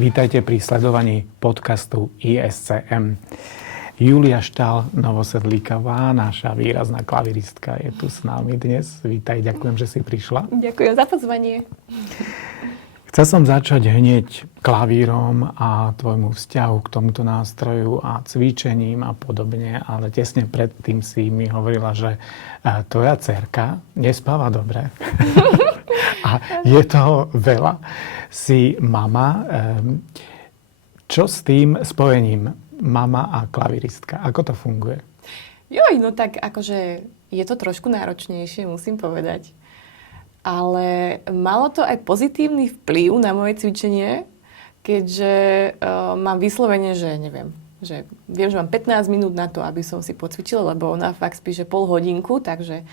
Vítajte pri sledovaní podcastu ISCM. Julia Štál Novosedlíková, naša výrazná klaviristka, je tu s nami dnes. Vítaj, ďakujem, že si prišla. Ďakujem za pozvanie. Chcel som začať hneď klavírom a tvojmu vzťahu k tomuto nástroju a cvičením a podobne, ale tesne predtým si mi hovorila, že tvoja dcerka nespáva dobre. A je toho veľa. Si mama. Čo s tým spojením mama a klaviristka? Ako to funguje? No tak akože je to trošku náročnejšie, musím povedať. Ale malo to aj pozitívny vplyv na moje cvičenie, keďže mám vyslovene, že neviem, že viem, že mám 15 minút na to, aby som si pocvičila, lebo ona fakt spíše pol hodinku, takže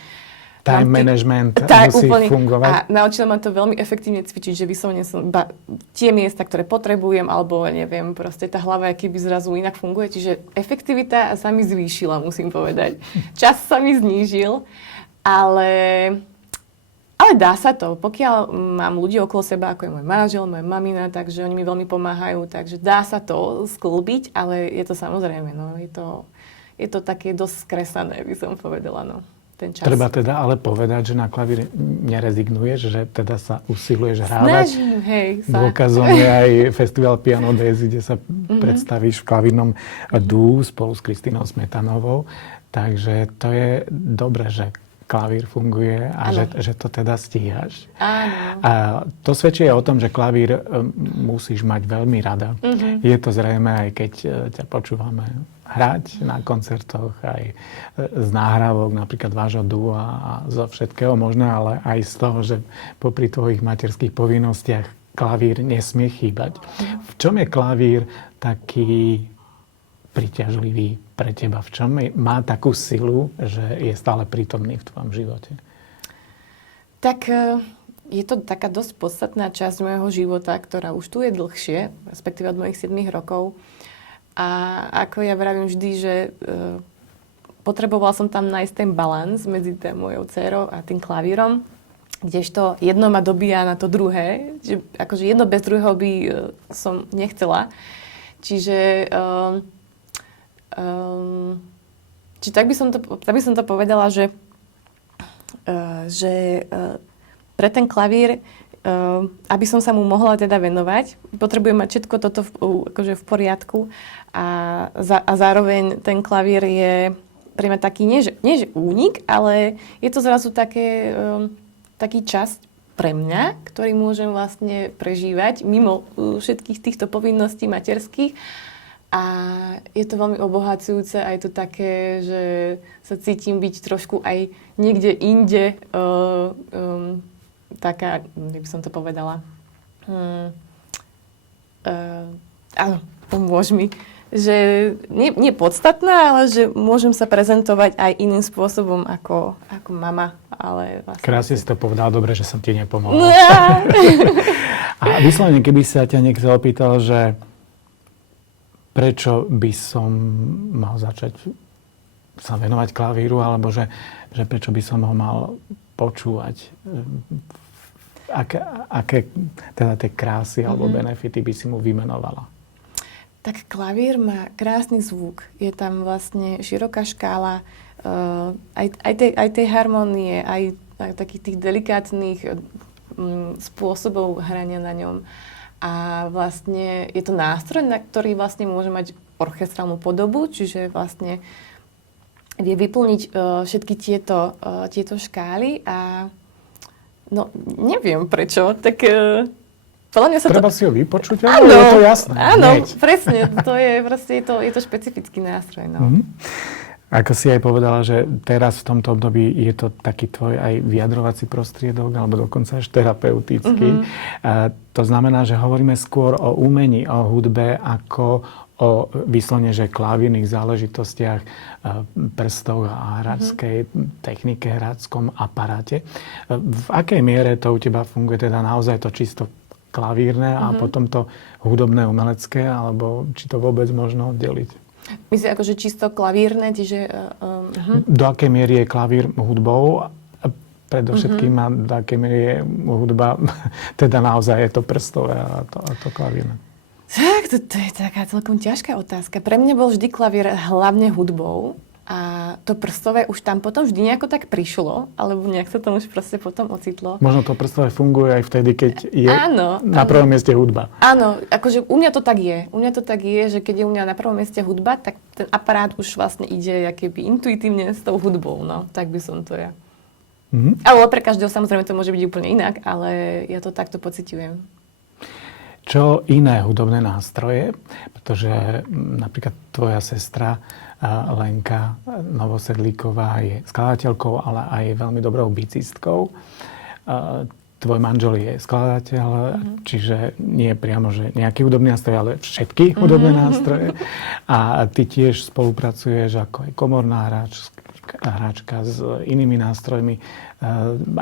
time management musí fungovať. A naučila ma to veľmi efektívne cvičiť, že vyslovene som iba tie miesta, ktoré potrebujem, alebo neviem, proste tá hlava, aký by zrazu inak funguje. Čiže efektivita sa mi zvýšila, musím povedať. Čas sa mi znížil, ale dá sa to. Pokiaľ mám ľudí okolo seba, ako je môj manžel, moja mamina, takže oni mi veľmi pomáhajú, takže dá sa to sklbiť, ale je to samozrejme, no, je to také dosť skresané, by som povedala, no. Ten čas. Treba teda ale povedať, že na klavír nerezignuješ, že teda sa usiluješ hrávať. Snažím, hej. Dôkazom je aj festival Piano Days, kde sa predstavíš v klavírnom duu spolu s Kristínou Smetanovou. Takže to je dobré, že klavír funguje a že to teda stíhaš. Áno. A to svedčí aj o tom, že klavír musíš mať veľmi rada. Je to zrejme, aj keď ťa počúvame hrať na koncertoch, aj z náhrávok, napríklad vášho dua a zo všetkého možného, ale aj z toho, že popri tvojich materských povinnostiach klavír nesmie chýbať. V čom je klavír taký priťažlivý pre teba? V čom má takú silu, že je stále prítomný v tvojom živote? Tak je to taká dosť podstatná časť môjho života, ktorá už tu je dlhšie, respektíve od mojich 7 rokov. A ako ja vravím vždy, že potrebovala som tam nájsť ten balans medzi mojou dcérou a tým klavírom, kdežto jedno ma dobíja na to druhé. Že akože jedno bez druhého by som nechcela. Čiže tak by som to povedala, že pre ten klavír, aby som sa mu mohla teda venovať, potrebujem mať všetko toto akože v poriadku a zároveň ten klavír je pre mňa taký, nie že únik, ale je to zrazu taký čas pre mňa, ktorý môžem vlastne prežívať mimo všetkých týchto povinností materských. A je to veľmi obohacujúce a je to také, že sa cítim byť trošku aj niekde inde, taká, jak by som to povedala, áno, pomôž mi, že nie podstatná, ale že môžem sa prezentovať aj iným spôsobom ako mama. Ale vlastne krásne si to povedala, dobre, že som ti nepomohol. A vyslovene, keby sa ťa niekto opýtal, že prečo by som mal začať sa venovať klavíru, alebo že prečo by som ho mal počúvať. Aké teda tie krásy alebo benefity by si mu vymenovala? Tak klavír má krásny zvuk. Je tam vlastne široká škála aj tej harmónie, aj takých tých delikátnych spôsobov hrania na ňom. A vlastne je to nástroj, na ktorý vlastne môže mať orchestrálnu podobu, čiže vlastne vie vyplniť všetky tieto škály a no neviem prečo, tak podľa mňa sa treba si ho vypočuť, ale je to jasné. Áno, presne, je to špecifický nástroj. No. Ako si aj povedala, že teraz v tomto období je to taký tvoj aj vyjadrovací prostriedok, alebo dokonca až terapeutický. To znamená, že hovoríme skôr o umení, o hudbe, ako o vyslovene, že klavírnych záležitostiach, prstov a hráčskej technike, hráčskom aparáte. V akej miere to u teba funguje? Teda naozaj to čisto klavírne a potom to hudobné, umelecké, alebo či to vôbec možno oddeliť? Myslím, akože čisto klavírne, čiže... Do akej miery je klavír hudbou? Predovšetkým do akej miery je hudba, teda naozaj je to prstové a to klavírne? Tak, to je taká celkom ťažká otázka. Pre mňa bol vždy klavír hlavne hudbou a to prstové už tam potom vždy nejako tak prišlo, alebo nejak sa tam už proste potom ocitlo. Možno to prstové funguje aj vtedy, keď je Áno, na prvom mieste hudba. Áno, akože u mňa to tak je. U mňa to tak je, že keď je u mňa na prvom mieste hudba, tak ten aparát už vlastne ide akoby intuitívne s tou hudbou, no. Tak by som to ja. Ale pre každého samozrejme to môže byť úplne inak, ale ja to takto pociťujem. Čo iné hudobné nástroje? Pretože napríklad tvoja sestra Lenka Novosedlíková je skladateľkou, ale aj veľmi dobrou bicistkou. Tvoj manžel je skladateľ, čiže nie priamo, že nejaký hudobný nástroj, ale všetky hudobné nástroje. A ty tiež spolupracuješ ako aj komorná hráčka s inými nástrojmi.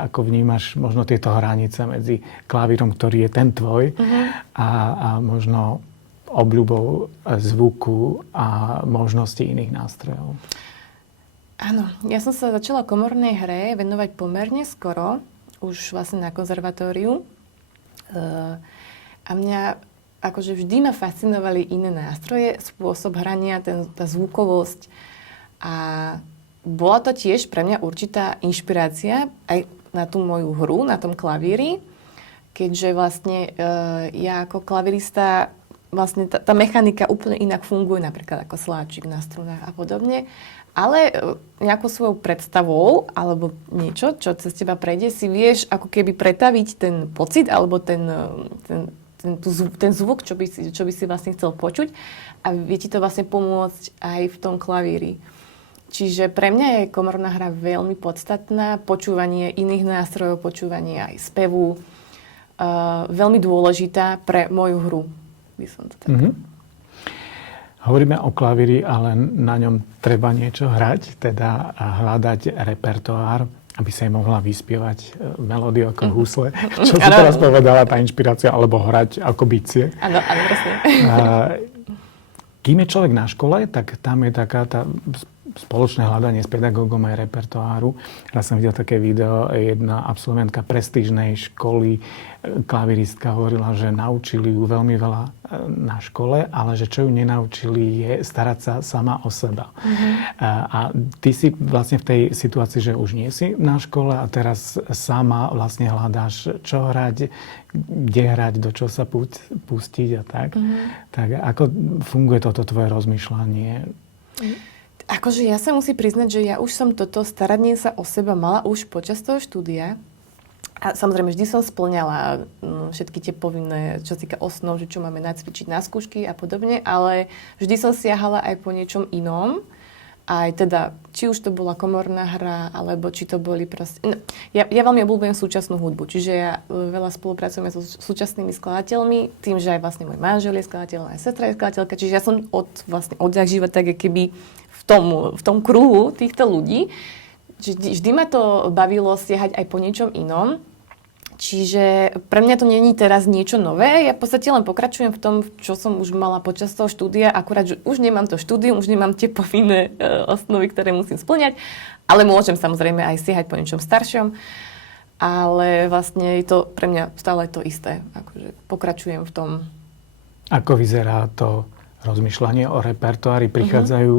Ako vnímaš možno tieto hranice medzi klavírom, ktorý je ten tvoj, a možno obľubou zvuku a možnosti iných nástrojov? Áno, ja som sa začala komornej hre venovať pomerne skoro, už vlastne na konzervatóriu. A mňa akože vždy ma fascinovali iné nástroje, spôsob hrania, tá zvukovosť. A bola to tiež pre mňa určitá inšpirácia aj na tú moju hru, na tom klavíri, keďže vlastne ja ako klavirista, vlastne tá mechanika úplne inak funguje, napríklad ako sláčik na strunách a podobne, ale nejakou svojou predstavou alebo niečo, čo cez teba prejde, si vieš ako keby pretaviť ten pocit alebo ten zvuk, čo by si vlastne chcel počuť, a vie ti to vlastne pomôcť aj v tom klavíri. Čiže pre mňa je komorná hra veľmi podstatná, počúvanie iných nástrojov, počúvanie aj spevu, veľmi dôležitá pre moju hru, by som to tak. Hovoríme o klavíri, ale na ňom treba niečo hrať, teda hľadať repertoár, aby sa jej mohla vyspievať melódiu ako husle. Čo si teraz povedala, tá inšpirácia, alebo hrať ako bicie. Áno, presne. Kým je človek na škole, tak tam je taká tá spoločné hľadanie s pedagógom aj repertoáru. Raz som videl také video, jedna absolventka prestížnej školy, klaviristka, hovorila, že naučili ju veľmi veľa na škole, ale že čo ju nenaučili je starať sa sama o seba. A ty si vlastne v tej situácii, že už nie si na škole a teraz sama vlastne hľadáš, čo hrať, kde hrať, do čo sa pustiť a tak. Tak ako funguje toto tvoje rozmýšľanie? Akože ja sa musím priznať, že ja už som toto staranie sa o seba mala už počas toho štúdia. A samozrejme, vždy som spĺňala všetky tie povinné, čo sa týka osnov, že čo máme nacvičiť na skúšky a podobne, ale vždy som siahala aj po niečom inom. Aj teda, či už to bola komorná hra, alebo či to boli proste... No, ja veľmi obľúbujem súčasnú hudbu, čiže ja veľa spolupracujem so súčasnými skladateľmi, tým, že aj vlastne môj manžel je skladateľ, aj sestra je skladateľka, čiže ja som odjak živa tak keby v tom kruhu týchto ľudí. Vždy ma to bavilo siahať aj po niečom inom. Čiže pre mňa to není teraz niečo nové. Ja v podstate len pokračujem v tom, čo som už mala počas toho štúdia. Akurát, že už nemám to štúdium, už nemám tie povinné osnovy, ktoré musím spĺňať. Ale môžem samozrejme aj siahať po niečom staršom. Ale vlastne je to pre mňa stále to isté. Akože pokračujem v tom. Ako vyzerá to rozmýšľanie o repertoári? Prichádzajú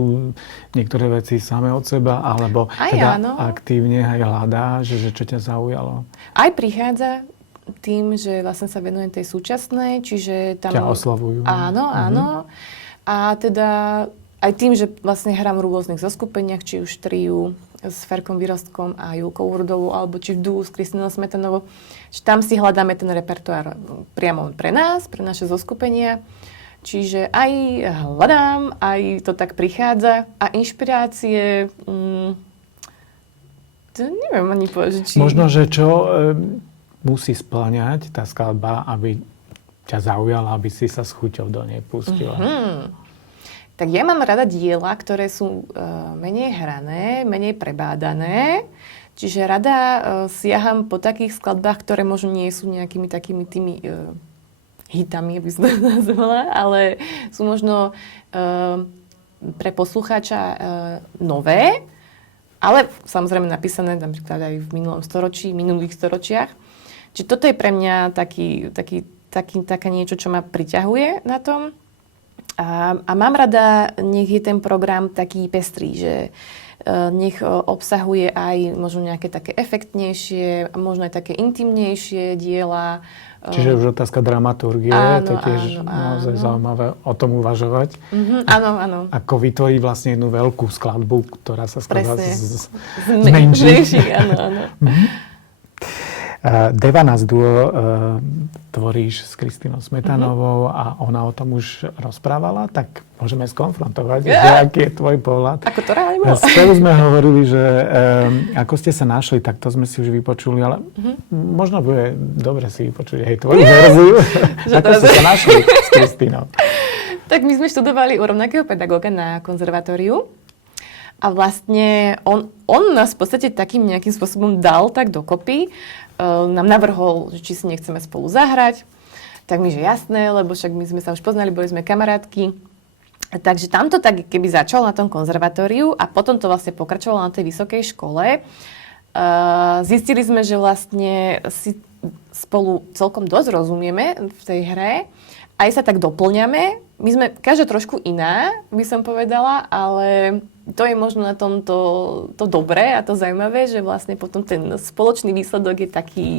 niektoré veci same od seba, alebo aj teda áno. Aktívne aj hľadáš, že čo ťa zaujalo? Aj prichádza tým, že vlastne sa venujem tej súčasnej, čiže tam... Ťa oslovujú. Áno, áno. A teda aj tým, že vlastne hrám v rôznych zoskupeniach, či už triu s Ferkom Vyrostkom a Julkou Hurdovou, alebo či v duo s Kristinou Smetanovou. Tam si hľadáme ten repertoár priamo pre nás, pre naše zoskupenia. Čiže aj hľadám, aj to tak prichádza. A inšpirácie... to neviem ani povedať, či... Možno, že čo musí spĺňať tá skladba, aby ťa zaujala, aby si sa s chuťou do nej pustila. Tak ja mám rada diela, ktoré sú menej hrané, menej prebádané. Čiže rada siaham po takých skladbách, ktoré možno nie sú nejakými takými tými... hitami, aby som to nazvala, ale sú možno pre poslucháča nové, ale samozrejme napísané napríklad aj v minulých storočiach. Čiže toto je pre mňa taký také niečo, čo ma priťahuje na tom. A mám rada, nech je ten program taký pestrý, že nech obsahuje aj možno nejaké také efektnejšie, možno aj také intimnejšie diela. Čiže už otázka dramaturgie, to tiež naozaj zaujímavé o tom uvažovať. Áno. Ako vytvorí vlastne jednu veľkú skladbu, ktorá sa skladá z menších. Áno. Devanas duo tvoríš s Kristínou Smetanovou a ona o tom už rozprávala, tak môžeme skonfrontovať, že aký je tvoj pohľad. Ako to rájmo? Spolu sme hovorili, že ako ste sa našli, tak to sme si už vypočuli, ale možno bude dobre si vypočuť aj tvoju verziu. Ako ste sa našli s Kristínou? Tak my sme študovali u rovnakého pedagóga na konzervatóriu. A vlastne on nás v podstate takým nejakým spôsobom dal tak dokopy. Nám navrhol, že či si nechceme spolu zahrať. Tak my, že jasné, lebo však my sme sa už poznali, boli sme kamarátky. Takže tam to tak keby začalo na tom konzervatóriu a potom to vlastne pokračovalo na tej vysokej škole. Zistili sme, že vlastne si spolu celkom dosť rozumieme v tej hre. Aj sa tak doplňame. My sme každá trošku iná, by som povedala, ale to je možno na tom to dobré a to zaujímavé, že vlastne potom ten spoločný výsledok je taký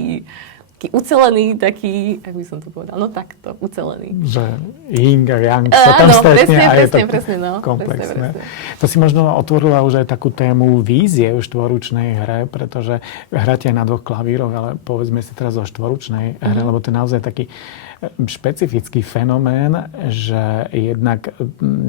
ucelený, taký, jak by som to povedala, no takto, ucelený. Že yin a yang sa tam stretne a je to presne, komplexné. To si možno otvorila už aj takú tému vízie v štvoručnej hre, pretože hráte na 2 klavíroch, ale povedzme si teraz o štvoručnej hre, lebo to je naozaj taký špecifický fenomén, že jednak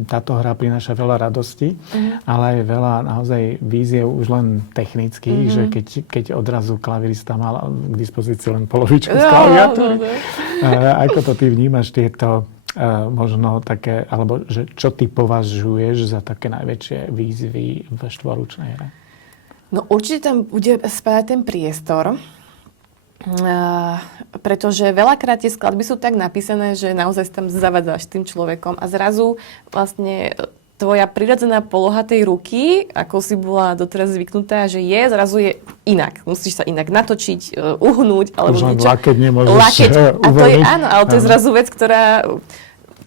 táto hra prináša veľa radosti, ale aj veľa naozaj víziev už len technických, že keď odrazu klavírista mal k dispozícii len polovičku z klaviatúry. Ako to ty vnímaš tieto možno také, alebo že čo ty považuješ za také najväčšie výzvy v štvoručnej hre? No určite tam bude spadať ten priestor, pretože veľakrát tie skladby sú tak napísané, že naozaj sa tam zavadzáš tým človekom a zrazu vlastne tvoja prirodzená poloha tej ruky, ako si bola doteraz zvyknutá, že zrazu je inak. Musíš sa inak natočiť, uhnúť, alebo už niečo. Lakeť nemôžeš uvoľniť. A to je, áno, ale to je zrazu vec, ktorá...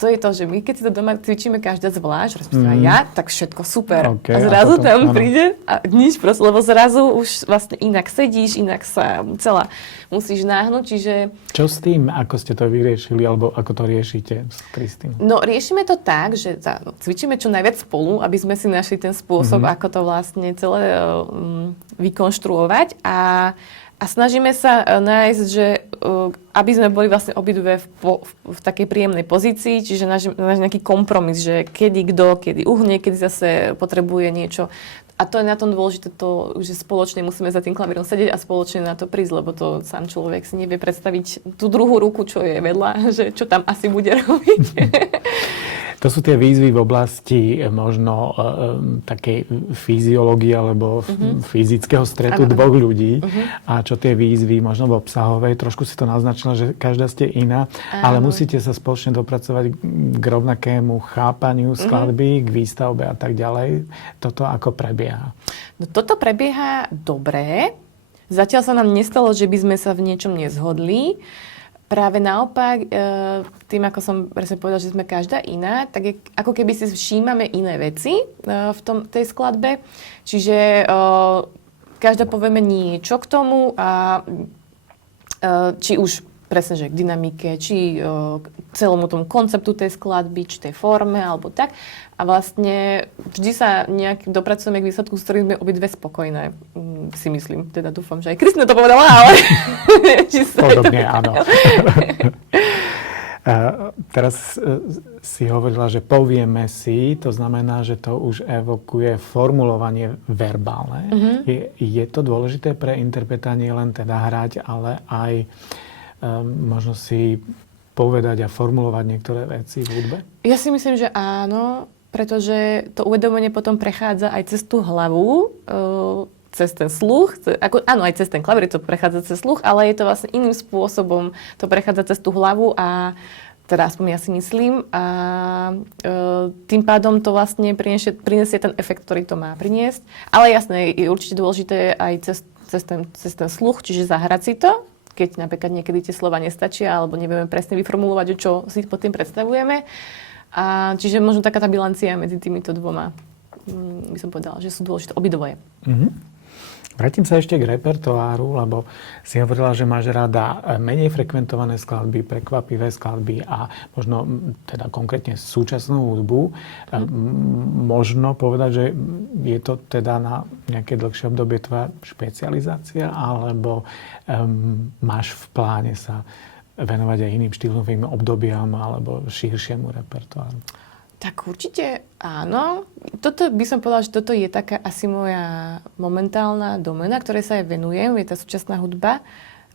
To je to, že my keď si to doma cvičíme každá zvlášť, respektíve ja, tak všetko super. Okay, a zrazu potom, tam príde a nič proste, lebo zrazu už vlastne inak sedíš, inak sa celá musíš náhnuť, čiže... Čo s tým, ako ste to vyriešili, alebo ako to riešite s Kristínou? No riešime to tak, že cvičíme čo najviac spolu, aby sme si našli ten spôsob, ako to vlastne celé vykonštruovať a snažíme sa nájsť, že aby sme boli vlastne obidve v takej príjemnej pozícii, čiže nájsť nejaký kompromis, že kedy uhne, kedy zase potrebuje niečo. A to je na tom dôležité, že spoločne musíme za tým klavírom sedieť a spoločne na to prísť, lebo to sám človek si nevie predstaviť tú druhú ruku, čo je vedľa, že čo tam asi bude robiť. To sú tie výzvy v oblasti možno takej fyziológie alebo fyzického stretu dvoch ľudí. A čo tie výzvy možno v obsahovej, trošku si to naznačila, že každá ste iná, ale musíte sa spoločne dopracovať k rovnakému chápaniu skladby, k výstavbe a tak ďalej. Toto ako prebieha? No, toto prebieha dobre. Zatiaľ sa nám nestalo, že by sme sa v niečom nezhodli. Práve naopak, tým, ako som presne povedal, že sme každá iná, tak je, ako keby si všímame iné veci v tej skladbe. Čiže každá povieme niečo k tomu a či už presne, že k dynamike, či k celému tomu konceptu tej skladby, či tej forme, alebo tak. A vlastne vždy sa nejak dopracujeme k výsledku, s ktorým sme obidve spokojné, si myslím. Teda dúfam, že aj Kristina to povedala, ale... Podobne, áno. Teraz si hovorila, že povieme si, to znamená, že to už evokuje formulovanie verbálne. Je to dôležité pre interpreta nie len teda hrať, ale aj možno si povedať a formulovať niektoré veci v hudbe? Ja si myslím, že áno, pretože to uvedomenie potom prechádza aj cez tú hlavu, cez ten sluch, áno, aj cez ten klavír to prechádza cez sluch, ale je to vlastne iným spôsobom, to prechádza cez tú hlavu a teda aspoň ja si myslím a tým pádom to vlastne prinesie ten efekt, ktorý to má priniesť. Ale jasné, je určite dôležité aj cez ten sluch, čiže zahrať si to keď napríklad niekedy tie slova nestačia alebo nevieme presne vyformulovať, že čo si pod tým predstavujeme. A čiže možno taká tá bilancia medzi týmito dvoma, by som povedala, že sú dôležité obidvoje. Vrátim sa ešte k repertoáru, lebo si hovorila, že máš rada menej frekventované skladby, prekvapivé skladby a možno teda konkrétne súčasnú hudbu. Možno povedať, že je to teda na nejaké dlhšie obdobie tvoja špecializácia, alebo máš v pláne sa venovať aj iným štýlovým obdobiam alebo širšiemu repertoáru? Tak určite áno. Toto by som povedala, že toto je taká asi moja momentálna doména, ktorej sa aj venujem, je tá súčasná hudba.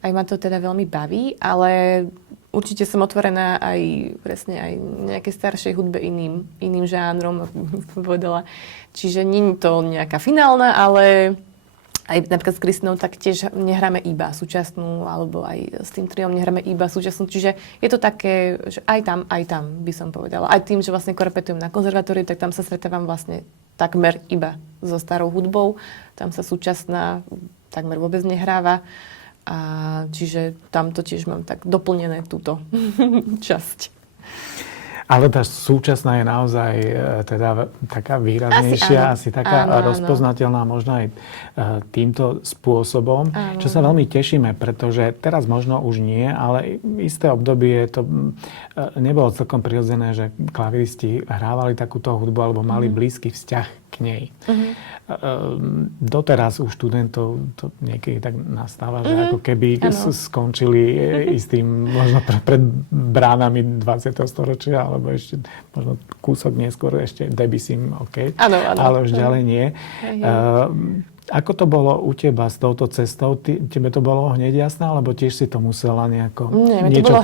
Aj ma to teda veľmi baví, ale určite som otvorená aj presne aj nejakej staršej hudbe iným žánrom, by som povedala. Čiže nie je to nejaká finálna, ale aj napríklad s Kristinou tak tiež nehráme iba súčasnú, alebo aj s tým triom nehráme iba súčasnú. Čiže je to také, že aj tam by som povedala. Aj tým, že vlastne korepetujem na konzervatóriu, tak tam sa stretávam vlastne takmer iba so starou hudbou. Tam sa súčasná takmer vôbec nehráva. A čiže tam to tiež mám tak doplnené túto časť. Ale tá súčasná je naozaj teda taká výraznejšia, asi taká rozpoznateľná možno aj týmto spôsobom, čo sa veľmi tešíme, pretože teraz možno už nie, ale isté obdobie to nebolo celkom prirodzené, že klaviristi hrávali takúto hudbu alebo mali blízky vzťah k nej. Doteraz u študentov to niekedy tak nastáva, že ako keby skončili istým možno pred bránami 20. storočia, alebo ešte možno kúsok neskôr ešte Debussy, OK, ale už ďalej nie. Ako to bolo u teba s touto cestou? Tebe to bolo hneď jasné, alebo tiež si to musela nejako niečo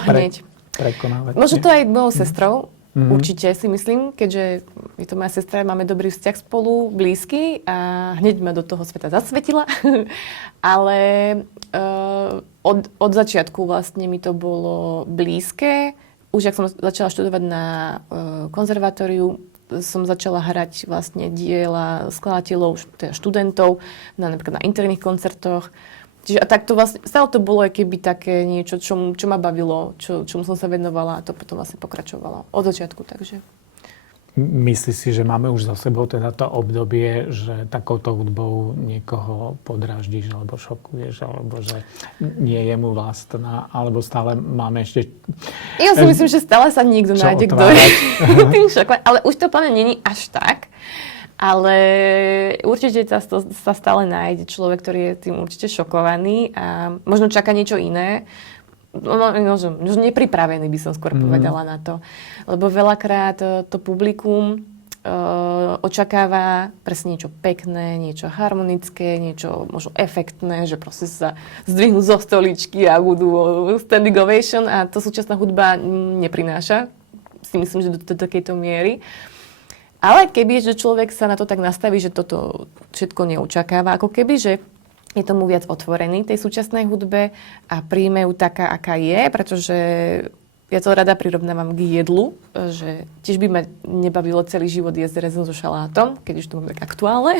prekonávať? Možno to aj mojou sestrou. Určite si myslím, keďže je to moja sestra, máme dobrý vzťah spolu, blízky a hneď ma do toho sveta zasvetila. Ale od začiatku vlastne mi to bolo blízke. Už ak som začala študovať na konzervatóriu, som začala hrať vlastne diela skladateľov, teda študentov, napríklad na interných koncertoch. Čiže a tak to vlastne, stále to bolo keby také niečo, čo ma bavilo, čomu som sa venovala a to potom vlastne pokračovalo od začiatku, takže. Myslíš si, že máme už za sebou teda to obdobie, že takouto hudbou niekoho podráždiš alebo šokuješ, alebo že nie je mu vlastná, alebo stále máme ešte... Ja si myslím, že stále sa niekto nájde, kto je tým šokovaný, ale už to plne není až tak. Ale určite sa stále nájde človek, ktorý je tým určite šokovaný a možno čaká niečo iné. Možno nepripravený by som skôr povedala na to. Lebo veľakrát to publikum očakáva presne niečo pekné, niečo harmonické, niečo možno efektné, že proste sa zdvihnú zo stoličky a budú standing ovation a to súčasná hudba neprináša. Si myslím, že do takejto miery. Ale keby, že človek sa na to tak nastaví, že toto všetko neočakáva, ako keby, že je tomu viac otvorený tej súčasnej hudbe a príjme ju taká, aká je, pretože ja to rada prirovnávam k jedlu, že tiež by ma nebavilo celý život jesť rezon so šalátom, keď už to mám tak aktuálne.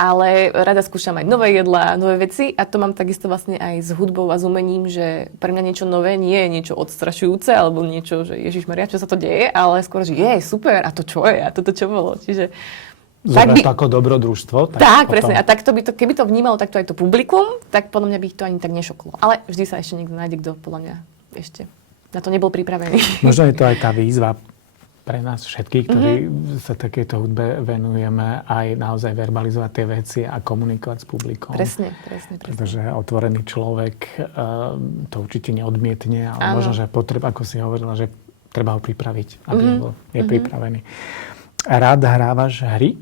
Ale rada skúšam aj nové jedlá, nové veci a to mám takisto vlastne aj s hudbou a s umením, že pre mňa niečo nové nie je niečo odstrašujúce alebo niečo, že Ježišmaria, čo sa to deje, ale skôr, že je super a to čo je a toto čo bolo. Čiže Zobráš to ako dobrodružstvo? Tak, presne. A takto by to, keby to vnímalo takto aj to publikum, tak podľa mňa by ich to ani tak nešoklo. Ale vždy sa ešte niekto nájde, kto podľa mňa ešte na to nebol pripravený. Možno je to aj tá výzva pre nás všetkých, ktorí sa takéto hudbe venujeme, aj naozaj verbalizovať tie veci a komunikovať s publikom. Presne. Pretože otvorený človek to určite neodmietne, ale možno, že potreba, ako si hovorila, že treba ho pripraviť, aby je pripravený. Rád hrávaš hry?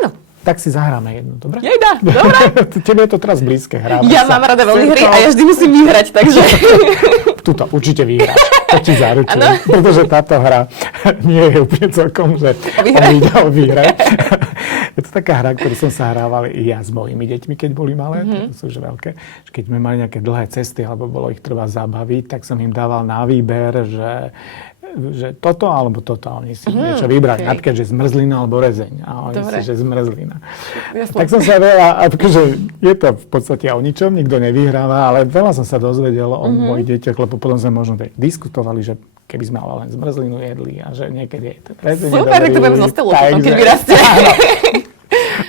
Áno. Tak si zahráme jednu, dobre? Jejda, dobre. Tebe je to teraz blízke, hráme Ja mám rada veľmi hry a ja vždy musím vyhrať, takže... Tuto určite vyhráš, to ti zaručujem, pretože táto hra nie je úplne celkom, že o výhre. Je to taká hra, ktorú som sa hrával i ja s mojimi deťmi, keď boli malé, to sú už veľké. Keď sme mali nejaké dlhé cesty, alebo bolo ich treba zabaviť, tak som im dával na výber, že že toto alebo toto. Oni si niečo vybrali. Okay. Napríklad, že zmrzlina alebo rezeň. A oni Dobre. si, že zmrzlina. Jasne. Tak som sa veľa, akože je to v podstate o ničom, nikto nevyhráva, ale veľa som sa dozvedel o mojich deťoch, lebo potom sme možno diskutovali, že keby sme ale len zmrzlinu jedli a že niekedy je ten rezeň. Super, tak to budem zostalo potom, keď vyrastie.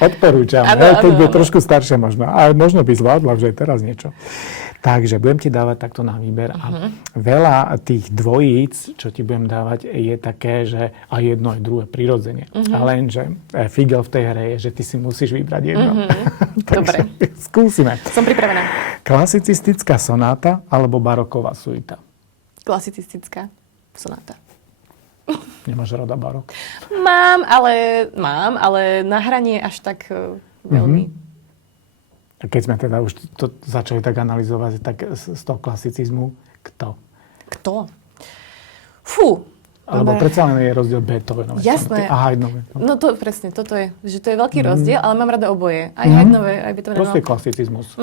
Odporúčam, keď bude trošku staršia možno. Ale možno by zvládla už aj teraz niečo. Takže budem ti dávať takto na výber. A veľa tých dvojíc, čo ti budem dávať, je také, že aj jedno, aj druhé prirodzene. A lenže figel v tej hre je, že ty si musíš vybrať jedno. Dobre. Skúsime. Som pripravená. Klasicistická sonáta alebo baroková suita? Klasicistická sonáta. Nemáš rada barok? Mám, ale nahranie až tak veľmi. A keď sme teda už to začali tak analyzovať, tak z toho klasicizmu, kto? Kto? Fú. Alebo predsa len je rozdiel Beethovenové Jasné. sonáty a Haydnové. No to presne, toto je. Že to je veľký rozdiel, ale mám rada oboje. Aj Haydnové, aj Beethovenové. Proste klasicizmus.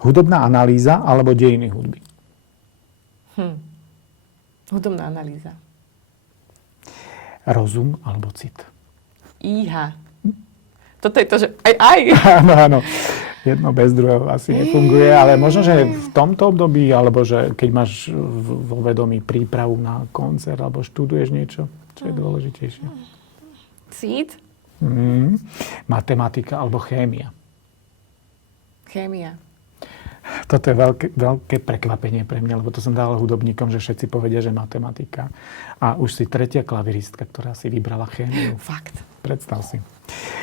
Hudobná analýza alebo dejiny hudby? Hudobná analýza. Rozum alebo cit? Íha. Toto je to, že aj. Áno, áno. Jedno bez druhého asi nefunguje, ale možno, že v tomto období, alebo že keď máš vo vedomí prípravu na koncert, alebo študuješ niečo, čo je dôležitejšie. Cít? Matematika alebo chémia. Chémia. Toto je veľké prekvapenie pre mňa, lebo to som dal hudobníkom, že všetci povedia, že matematika. A už si tretia klaviristka, ktorá si vybrala chémiu. Fakt. Predstav si.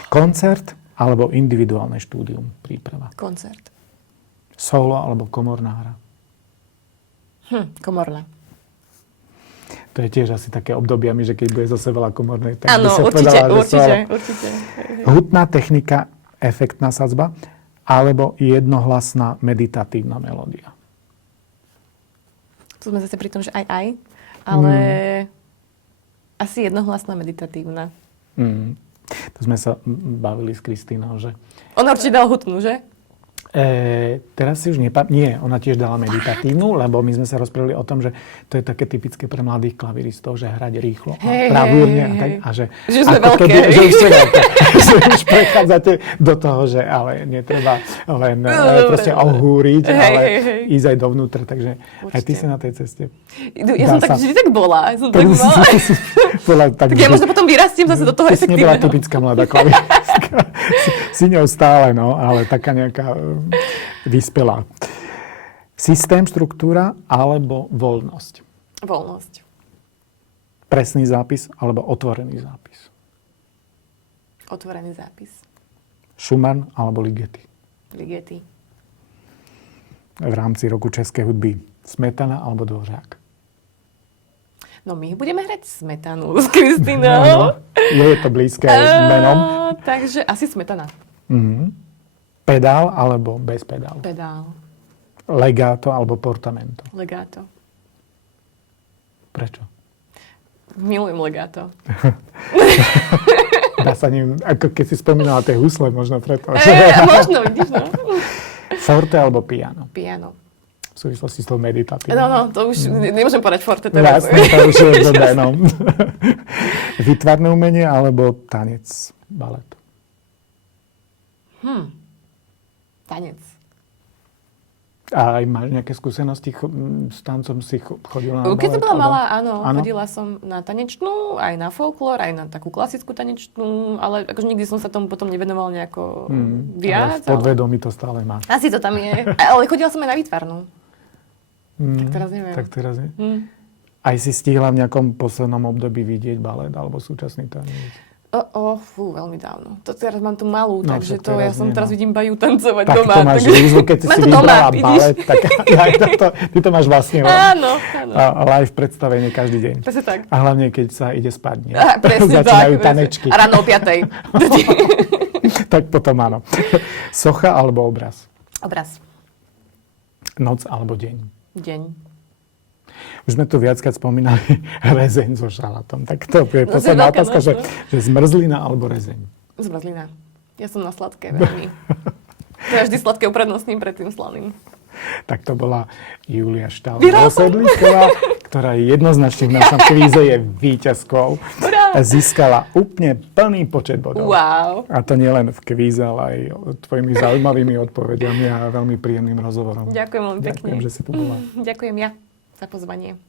Koncert alebo individuálne štúdium, príprava? Koncert. Solo alebo komorná hra? Komorná. To je tiež asi také obdobiami, že keď bude zase veľa komornej, tak áno, by sa určite, povedala, že určite. hutná technika, efektná sadzba alebo jednohlasná meditatívna melódia? Tu sme zase pri tom, že aj, ale asi jednohlasná meditatívna. To sme sa bavili s Kristínou, že... Ona určite dala hutnú, že? Teraz si už Nie, ona tiež dala meditatívnu, lebo my sme sa rozprávali o tom, že to je také typické pre mladých klaviristov, že hrať rýchlo a pravúrne a tak. A že sme veľké. Že už ste veľké. Že už prechádzate do toho, že ale netreba len proste ohúriť, ale ísť aj dovnútra. Takže aj ty si na tej ceste. Ja som tak vždy tak bola. Tak ja možno potom vyrastiem zase do toho efektívneho. Ty si nebola typická mladá klaviristka. Si ňou stále, no, ale taká nejaká vyspelá. Systém, štruktúra alebo voľnosť? Voľnosť. Presný zápis alebo otvorený zápis? Otvorený zápis. Schumann alebo Ligeti? Ligeti. V rámci roku českej hudby Smetana alebo Dvořák? No my budeme hrať Smetanu s Kristínou. No. Je to blízke menom. Takže asi Smetana. Pedál alebo bez pedálu? Pedál. Legato alebo portamento? Legato. Prečo? Milujem legato. Dá sa ním, ako keď si spomínala tie husle, možno preto. Možno, vidíš, no. Forte alebo piano? Piano. V súvislosti s tou meditatívou. No, to už nemôžem povedať forte teraz. Jasne, to už je dobré, no. Výtvarné umenie alebo tanec, balet? Tanec. A aj máš nejaké skúsenosti s tancom? Si chodila na balet? Keď som bola malá, áno. Chodila som na tanečnú, aj na folklór, aj na takú klasickú tanečnú, ale akože nikdy som sa tomu potom nevenovala nejako viac. Ale v podvedomí to stále máš. Asi to tam je. Ale chodila som aj na výtvarnú. Tak teraz neviem. Tak teraz nie. Aj si stihla v nejakom poslednom období vidieť balet alebo súčasný tanec? Fú, veľmi dávno. To teraz mám tu malú, No, takže však teraz som nie, teraz no. vidím Baju tancovať Tak doma. to máš výzvu, keď si vybrala balet, tak ty to máš vlastne áno. live predstavenie každý deň. Presne tak. A hlavne, keď sa ide spať. Nie? Presne Začínajú tak. tanečky. A ráno o 5:00. Tak potom áno. Socha alebo obraz? Obraz. Noc alebo deň? Deň. Už sme tu viackrát spomínali rezeň so šalátom. Tak to je posledná otázka, že zmrzlina alebo rezeň? Zmrzlina. Ja som na sladké veľmi. To je vždy sladké uprednostním pred tým slaným. Tak to bola Julia Štálková-Sedlíková, ktorá je jednoznačne v našom kvíze je víťazkou. Získala úplne plný počet bodov. Wow. A to nie len v kvíze, ale aj tvojimi zaujímavými odpovediami a veľmi príjemným rozhovorom. Ďakujem veľmi pekne. Ďakujem, že si tu bola. Ďakujem ja za pozvanie.